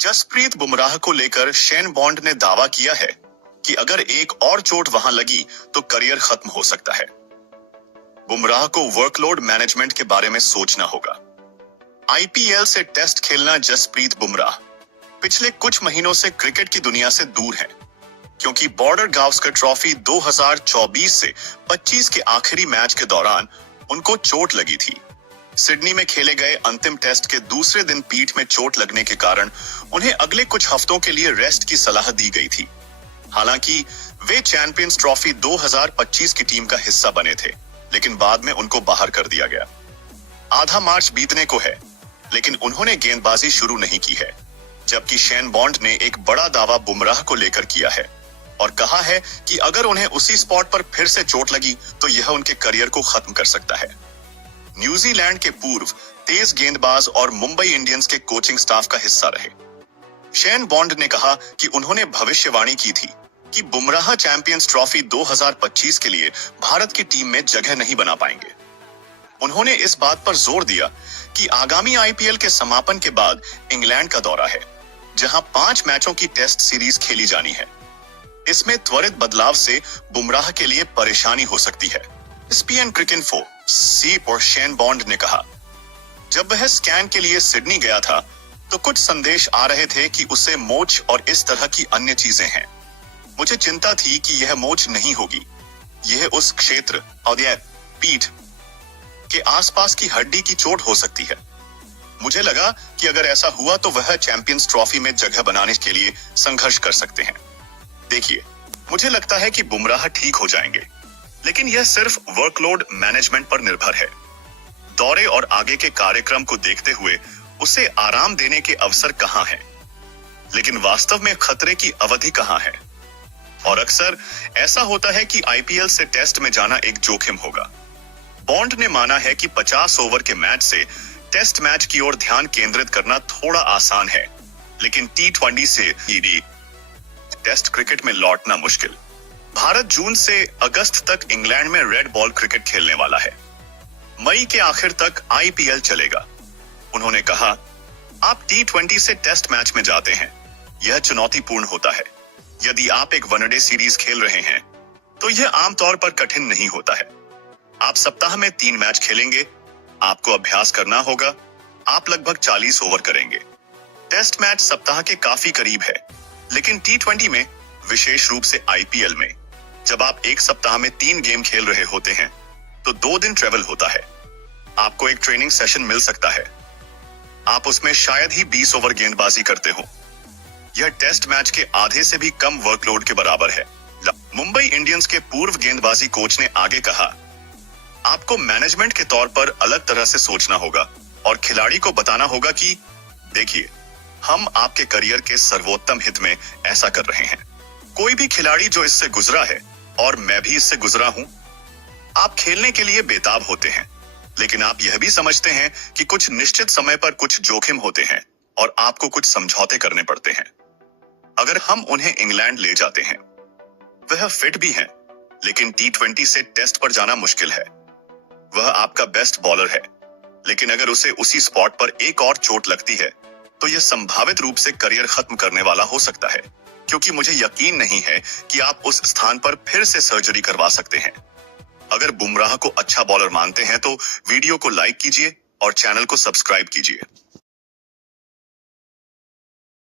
जसप्रीत बुमराह को लेकर Shane bond ने दावा किया है कि अगर एक और चोट वहां लगी तो करियर खत्म हो सकता है। बुमराह को वर्कलोड मैनेजमेंट के बारे में सोचना होगा। आईपीएल से टेस्ट खेलना जसप्रीत बुमराह पिछले कुछ महीनों से क्रिकेट की दुनिया से दूर है, क्योंकि बॉर्डर गावस्कर ट्रॉफी 2024 से 25 के आखिरी मैच के दौरान उनको चोट लगी थी। सिडनी में खेले गए अंतिम टेस्ट के दूसरे दिन पीठ में चोट लगने के कारण उन्हें अगले कुछ हफ्तों के लिए रेस्ट की सलाह दी गई थी। हालांकि वे चैंपियंस ट्रॉफी 2025 की टीम का हिस्सा बने थे, लेकिन बाद में उनको बाहर कर दिया गया। आधा मार्च बीतने को है, लेकिन उन्होंने गेंदबाजी शुरू नहीं की है, जबकि शेन बॉन्ड ने एक बड़ा दावा बुमराह को लेकर किया है और कहा है कि अगर उन्हें उसी स्पॉट पर फिर से चोट लगी तो यह उनके करियर को खत्म कर सकता है। न्यूजीलैंड के पूर्व तेज गेंदबाज और मुंबई इंडियंस के कोचिंग स्टाफ का हिस्सा रहे शेन बॉन्ड ने कहा कि उन्होंने भविष्यवाणी की थी कि बुमराह चैंपियंस ट्रॉफी 2025 के लिए भारत की टीम में जगह नहीं बना पाएंगे। उन्होंने इस बात पर जोर दिया कि आगामी आईपीएल के समापन के बाद इंग्लैंड का दौरा है, जहां 5 मैचों की टेस्ट सीरीज खेली जानी है। इसमें त्वरित बदलाव से बुमराह के लिए परेशानी हो सकती है। ESPN क्रिकइन्फो सी और शेन बॉन्ड ने कहा, जब वह स्कैन के लिए सिडनी गया था तो कुछ संदेश आ रहे थे कि उसे मोच और इस तरह की अन्य चीजें हैं। मुझे चिंता थी कि यह मोच नहीं होगी, यह उस क्षेत्र और यह पीठ के आसपास की हड्डी की चोट हो सकती है। मुझे लगा कि अगर ऐसा हुआ तो वह चैंपियंस ट्रॉफी में जगह बनाने के लिए संघर्ष कर सकते हैं। देखिए, मुझे लगता है कि बुमराह ठीक हो जाएंगे, लेकिन यह सिर्फ वर्कलोड मैनेजमेंट पर निर्भर है। दौरे और आगे के कार्यक्रम को देखते हुए उसे आराम देने के अवसर कहां हैं, लेकिन वास्तव में खतरे की अवधि कहां है। और अक्सर ऐसा होता है कि आईपीएल से टेस्ट में जाना एक जोखिम होगा। बॉन्ड ने माना है कि 50 ओवर के मैच से टेस्ट मैच की ओर ध्यान केंद्रित करना थोड़ा आसान है, लेकिन T20 से टेस्ट क्रिकेट में लौटना मुश्किल। भारत जून से अगस्त तक इंग्लैंड में रेड बॉल क्रिकेट खेलने वाला है। मई के आखिर तक आईपीएल चलेगा। उन्होंने कहा, आप T20 से टेस्ट मैच में जाते हैं, यह चुनौतीपूर्ण होता है। यदि आप एक वनडे सीरीज खेल रहे हैं तो यह आमतौर पर कठिन नहीं होता है। आप सप्ताह में 3 मैच खेलेंगे, आपको अभ्यास करना होगा, आप लगभग 40 ओवर करेंगे। टेस्ट मैच सप्ताह के काफी करीब है, लेकिन T20 में, विशेष रूप से आईपीएल में, जब आप एक सप्ताह में 3 गेम खेल रहे होते हैं तो 2 दिन ट्रेवल होता है। आपको एक ट्रेनिंग सेशन मिल सकता है, आप उसमें शायद ही 20 ओवर गेंदबाजी करते हो। यह टेस्ट मैच के आधे से भी कम वर्कलोड के बराबर है। मुंबई इंडियंस के पूर्व गेंदबाजी कोच ने आगे कहा, आपको मैनेजमेंट के तौर पर अलग तरह से सोचना होगा और खिलाड़ी को बताना होगा कि देखिए, हम आपके करियर के सर्वोत्तम हित में ऐसा कर रहे हैं। कोई भी खिलाड़ी जो इससे गुजरा है, और मैं भी इससे गुजरा हूं, आप खेलने के लिए बेताब होते हैं, लेकिन आप यह भी समझते हैं कि कुछ निश्चित समय पर कुछ जोखिम होते हैं और आपको कुछ समझौते करने पड़ते हैं। अगर हम उन्हें इंग्लैंड ले जाते हैं, वह फिट भी हैं, लेकिन T20 से टेस्ट पर जाना मुश्किल है। वह आपका बेस्ट बॉलर है, लेकिन अगर उसे उसी स्पॉट पर एक और चोट लगती है तो यह संभावित रूप से करियर खत्म करने वाला हो सकता है, क्योंकि मुझे यकीन नहीं है कि आप उस स्थान पर फिर से सर्जरी करवा सकते हैं। अगर बुमराह को अच्छा बॉलर मानते हैं तो वीडियो को लाइक कीजिए और चैनल को सब्सक्राइब कीजिए।